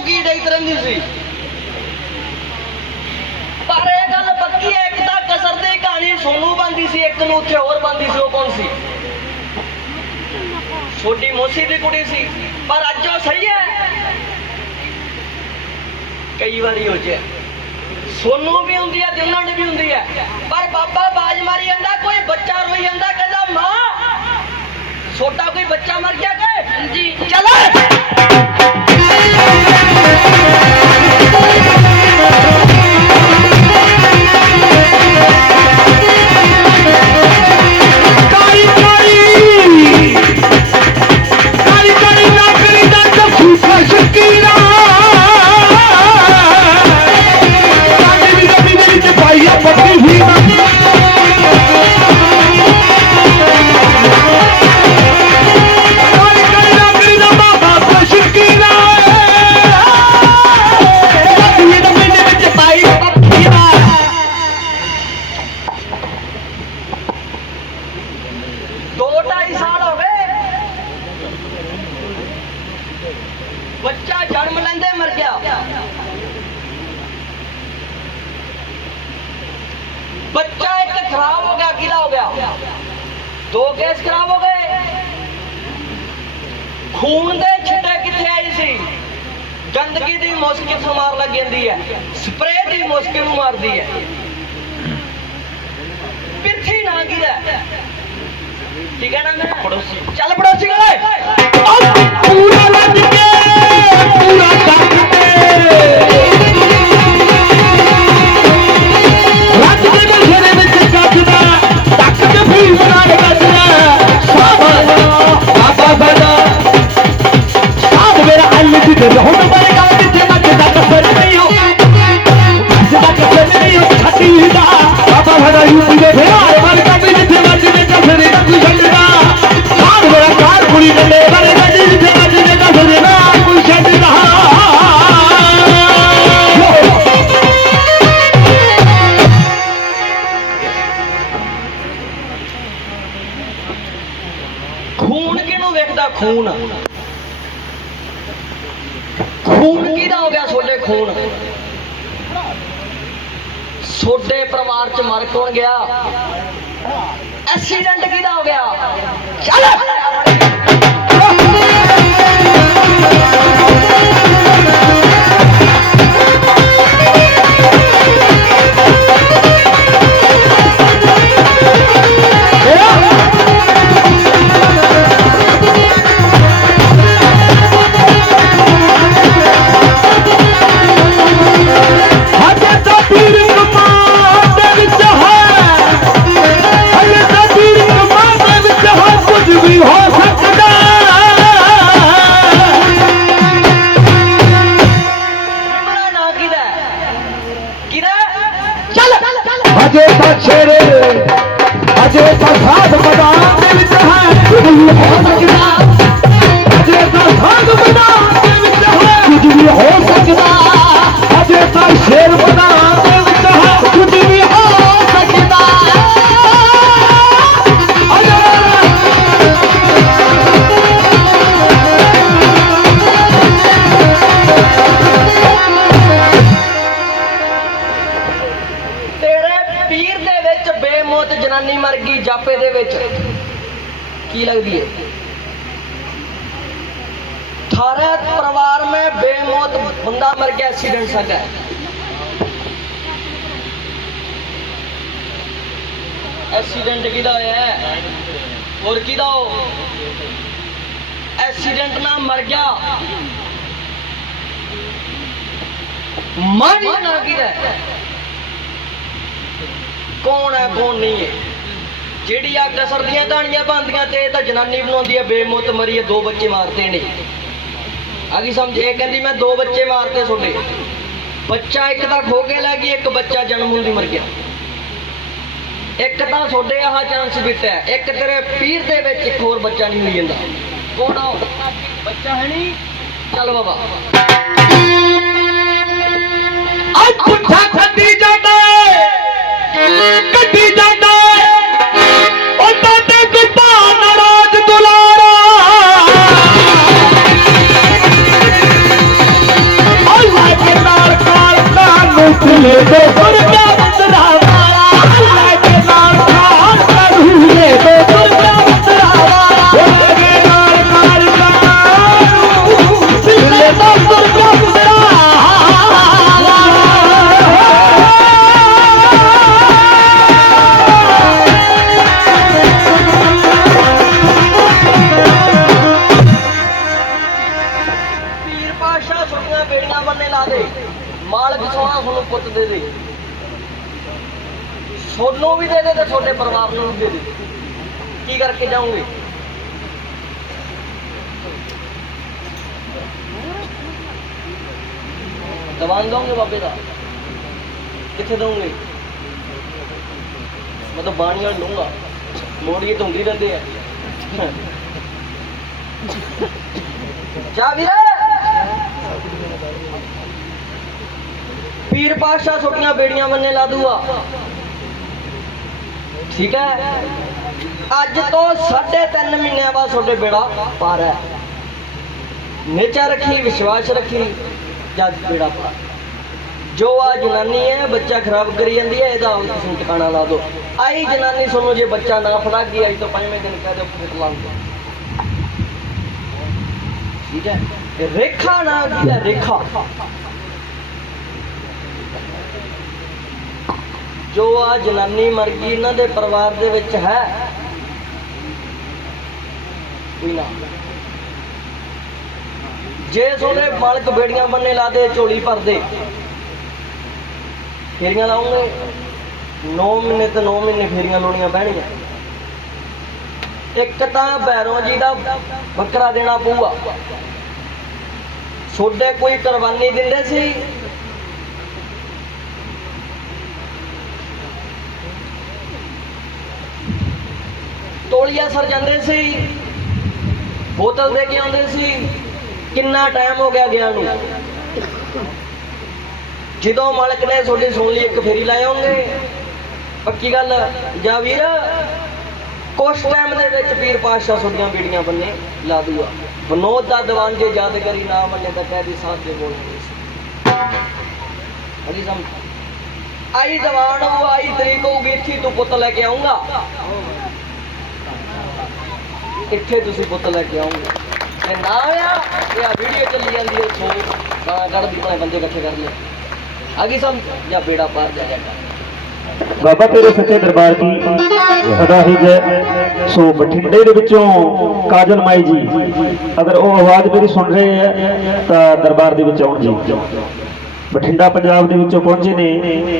ਤੋਂ ਕੀ ਡੇਤ ਰਹਿੰਦੀ ਸੀ। ਪਰ ਇਹ ਗੱਲ ਪੱਕੀ ਹੈ ਇੱਕ ਤਾਂ ਕਸਰ ਦੀ ਕਹਾਣੀ ਸੋਨੂ ਬੰਦੀ ਸੀ ਇੱਕ ਨੂੰ ਉੱਥੇ ਹੋਰ ਬੰਦੀ ਸੀ ਉਹ ਕੌਣ ਸੀ? ਛੋਟੀ ਮੋਸੀ ਦੀ ਕੁੜੀ ਸੀ। ਪਰ ਅੱਜ ਉਹ ਸਹੀ ਹੈ। ਕਈ ਵਾਰੀ ਹੋ ਜੇ ਸੋਨੂੰ ਵੀ ਹੁੰਦੀ ਹੈ ਤੇ ਉਹਨਾਂ ਨੂੰ ਵੀ ਹੁੰਦੀ ਹੈ। ਪਰ ਬਾਬਾ ਬਾਜ ਮਾਰੀ ਜਾਂਦਾ ਕੋਈ ਬੱਚਾ ਰੋਈ ਜਾਂਦਾ ਕਹਿੰਦਾ ਮਾਂ ਛੋਟਾ ਕੋਈ ਬੱਚਾ ਮਰ ਗਿਆ ਕਿ? ਹਾਂਜੀ। ਚਲੋ ਬੱਚਾ ਇੱਕ ਖਰਾਬ ਹੋ ਗਿਆ ਕਿਹਦਾ ਹੋ ਗਿਆ। ਦੋ ਕੇਸ ਖਰਾਬ ਹੋ ਗਏ। ਖੂਨ ਦੇ ਛਿੱਟੇ ਕਿੱਥੇ ਆਈ ਸੀ? ਗੰਦਗੀ ਦੀ ਮੁਸਕ ਕਿੱਥੋਂ ਮਾਰ ਲੱਗ ਜਾਂਦੀ ਹੈ। ਸਪਰੇਅ ਦੀ ਮੁਸਕ ਨੂੰ ਮਾਰਦੀ ਹੈ। ਪਿੱਥੀ ਨਾ ਗਿਰਾ। ਠੀਕ ਹੈ ਨਾ ਮੈਂ ਪੜੋਸੀ। ਚੱਲ ਪੜੋਸੀ ਓਏ ਖੂਨ। ਖੂਨ ਕਿਹਦਾ ਹੋ ਗਿਆ ਛੋਡੇ ਖੂਨ? ਛੋਡੇ ਪਰਿਵਾਰ ਚ ਮਰ ਕੌਣ ਗਿਆ? ਐਕਸੀਡੈਂਟ ਕਿਹਦਾ ਹੋ ਗਿਆ? ਚੱਲ। ਛੇਰੇ ਹਜੇ ਤਾਂ ਸਾਧ ਮੈਦਾਨ ਦੇ ਵਿੱਚ ਹੈ। ਕੁਝ ਵੀ ਹੋ ਸਕਦਾ ਹਜੇ ਤਾਂ ਸਾਧ ਮੈਦਾਨ ਦੇ ਵਿੱਚ ਹੈ। ਕੁਝ ਵੀ ਹੋ ਸਕਦਾ। ਹਜੇ ਤਾਂ ਸ਼ੇਰ ਮਰ ਗਈ ਜਾਪੇ ਦੇ ਵਿੱਚ ਕੀ ਲੱਗਦੀ ਹੈ थारे परिवार में बेमौत बंदा मर गया एक्सीडेंट सका एक्सीडेंट किदा होया है और किदा हो एक्सीडेंट ना मर गया मर ना किदा है? ਕੌਣ ਹੈ ਕੌਣ ਨਹੀਂ ਹੈ ਜਿਹੜੀ ਆ ਕਸਰ ਦੀਆਂ ਕਹਾਣੀਆਂ ਬੰਦੀਆਂ ਤੇ ਤਾਂ ਜਨਾਨੀ ਬਣਾਉਂਦੀ ਹੈ ਬੇਮੁੱਤ ਮਰੀ ਹੈ ਦੋ ਬੱਚੇ ਮਾਰਤੇ ਨੇ। ਆ ਸਮਝ, ਇਹ ਕਹਿੰਦੀ ਮੈਂ ਦੋ ਬੱਚੇ ਮਾਰਤੇ ਤੁਹਾਡੇ। ਬੱਚਾ ਇੱਕ ਤਾਂ ਖੋ ਕੇ ਲੈ ਗਈ, ਇੱਕ ਬੱਚਾ ਜਨਮ ਹੁੰਦੀ ਮਰ ਗਿਆ। ਇੱਕ ਤਾਂ ਤੁਹਾਡੇ ਆਹ ਚਾਂਸ ਬਿਟਿਆ ਇੱਕ ਤੇਰੇ ਪੀਰ ਦੇ ਵਿੱਚ ਇੱਕ ਹੋਰ ਬੱਚਾ ਨਹੀਂ ਮਿਲ ਜਾਂਦਾ। ਕੌਣ ਬੱਚਾ ਹੈ ਨਹੀਂ। ਚੱਲ ਬਾਬਾ। ਝੂਲੇ ਮਾਲਕ ਪੁੱਤ ਦੇ ਦੇ ਸੋਨੂੰ ਵੀ ਦੇ ਦੇ ਤੇ ਤੁਹਾਡੇ ਪਰਿਵਾਰ ਨੂੰ ਦੇ ਦੇ। ਕੀ ਕਰਕੇ ਜਾਓਗੇ? ਦਵਾਨ ਦੋਗੇ ਬਾਬੇ ਦਾ? ਕਿੱਥੇ ਦੋਗੇ ਮੈਂ ਤਾਂ ਬਾਣੀ ਵਾਲ ਲੂੰਗਾ ਮੋੜੀਏ ਤਾਂ ਰਹਿੰਦੇ ਆ। ਜਾ ਵੀਰੇ ਪੀਰ ਪਾਸ਼ਾ ਛੋਟੀਆਂ ਬੇੜੀਆਂ ਬੰਨੇ ਲਾ ਦੂਆ ਠੀਕ ਹੈ? ਅੱਜ ਤੋਂ 3.5 ਮਹੀਨਿਆਂ ਬਾਅਦ ਤੁਹਾਡੇ ਬੇੜਾ ਪਾਰ ਹੈ। ਨਿਚਾ ਰੱਖੀ, ਵਿਸ਼ਵਾਸ ਰੱਖੀ, ਜਦ ਬੇੜਾ ਪਾਰ। ਜੋ ਆ ਜਨਾਨੀ ਹੈ, ਬੱਚਾ ਖਰਾਬ ਕਰੀ ਜਾਂਦੀ ਹੈ, ਇਹਦਾ ਤੁਸੀਂ ਟਿਕਾਣਾ ਲਾ ਦਿਓ। ਆਈ ਜਨਾਨੀ ਤੁਹਾਨੂੰ ਜੇ ਬੱਚਾ ਨਾ ਫੜਾ ਗਈ ਆਈ ਤਾਂ ਪੰਜਵੇਂ ਦਿਨ ਕਹਿ ਦਿਓ, ਫਿਰ ਲਾ ਠੀਕ ਹੈ? ਰੇਖਾ ਨਾ ਕੀ ਹੈ? ਰੇਖਾ। ਜੋ ਆ ਜਨਾਨੀ ਮਰ ਗਈ, ਇਹਨਾਂ ਦੇ ਪਰਿਵਾਰ ਦੇ ਵਿੱਚ ਹੈ। ਕੋਈ ਨਾ। ਜੇ ਸੋਨੇ ਮਾਲਕ ਬੇੜੀਆਂ ਬੰਨੇ ਲਾਦੇ ਝੋਲੀ ਭਰਦੇ ਫੇਰੀਆਂ ਲਾਉਂਗੇ। 9 ਮਹੀਨੇ ਤੇ 9 ਮਹੀਨੇ ਫੇਰੀਆਂ ਲਾਉਣੀਆਂ ਪੈਣਗੀਆਂ। ਇੱਕ ਤਾਂ ਬੈਰੋਂ ਜੀ ਦਾ ਬੱਕਰਾ ਦੇਣਾ ਪਊਗਾ। ਛੋਡੇ ਕੋਈ ਕੁਰਬਾਨੀ ਦਿੰਦੇ ਸੀ। ਤੋਲੀਆ ਸਰ ਜਾਂਦੇ ਸੀ। ਬੋਤਲ ਦੇ ਕੇ ਆਉਂਦੇ ਸੀ। ਕਿੰਨਾ ਟਾਈਮ ਹੋ ਗਿਆ ਗਿਆ ਨੂੰ। ਜਦੋਂ ਮਾਲਕ ਨੇ ਤੁਹਾਡੀ ਸੁਣ ਲਈ, ਇੱਕ ਫੇਰੀ ਲਾਏ ਪੱਕੀ ਗੱਲ, ਜਾ ਵੀਰ, ਕੁਛ ਟਾਈਮ ਦੇ ਵਿੱਚ ਪੀਰ ਪਾਤਸ਼ਾਹ ਤੁਹਾਡੀਆਂ ਬੀੜੀਆਂ ਬੰਨੇ, ਲਾ ਦੂਗਾ। ਬਨੋਦ ਦਾ ਦੀਵਾਨ ਜੇ ਯਾਦ ਕਰੀ ਨਾ ਮੰਨੇ ਤਾਂ ਕਹਿ ਦੀ ਸਾਥ ਦੇ ਬੋਲ ਅਜੀ ਸਮ ਆਈ ਦੀਵਾਨ ਉਹ ਆਈ ਤਰੀਕ ਹੋਊਗੀ, ਇੱਥੇ ਤੂੰ ਪੁੱਤ ਲੈ ਕੇ ਆਉਂਗਾ ਇੱਥੇ ਤੁਸੀਂ ਪੁੱਤ ਲੈ ਕੇ ਆਉਂਗੇ ਜੇ ਨਾ ਆਇਆ ਇਹ ਆ ਵੀਡੀਓ ਚੱਲੀ ਜਾਂਦੀ ਹੈ ਸੋ ਗਾਲਾਂ ਕੱਢਦੀ ਭਾਵੇਂ ਬੰਦੇ ਇਕੱਠੇ ਕਰ ਲਿਆ ਆਗੀ ਸਮ ਜਾਂ ਬੇੜਾ ਪਾਰ ਜਾ ਜਾਏਗਾ ਬਾਬਾ, ਤੇਰੇ ਸੱਚੇ ਦਰਬਾਰ ਕੀ ਸਦਾ ਹੀ ਜੈ। ਸੋ ਬਠਿੰਡੇ ਦੇ ਵਿੱਚੋਂ ਕਾਜਲ ਮਾਈ ਜੀ, ਅਗਰ ਉਹ ਆਵਾਜ਼ ਮੇਰੀ ਸੁਣ ਰਹੇ ਹੈ ਤਾਂ ਦਰਬਾਰ ਦੇ ਵਿੱਚ ਆਉਣ ਜੀ। ਬਠਿੰਡਾ, ਪੰਜਾਬ ਦੇ ਵਿੱਚੋਂ ਪਹੁੰਚੇ ਨੇ।